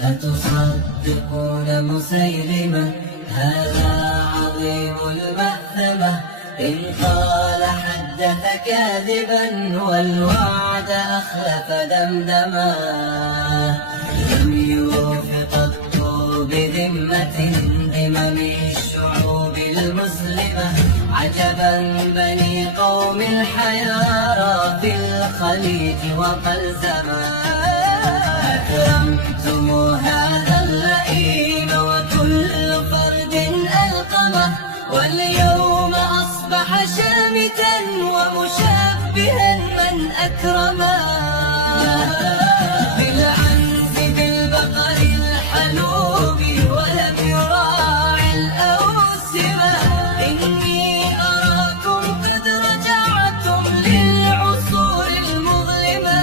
أتصدقون مسيلمة هذا عظيم المأثمة، إن قال حدث كاذبا والوعد أخلف دمدما. لم يوف قط بذمة ذمم الشعوب المسلمة، عجبا بني قوم الحيارى في الخليج وقلزما. أكرمتم هذا اللئيم وكل فرد ألقمه، واليوم أصبح شامتا ومشبها من أكرمه. بالعنز بالبقر الحلوب ولم يراعي الأوسمة، إني أراكم قد رجعتم للعصور المظلمة،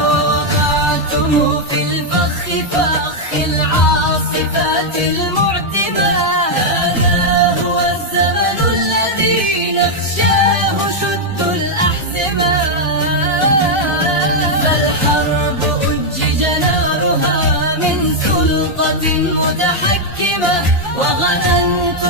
ووقعتم في الفخ فخ العاصفات المعتمة. هذا هو الزمن الذي نخشاه شد الأحزمة، فالحرب أجج نارها من سلطة متحكمة، وغننت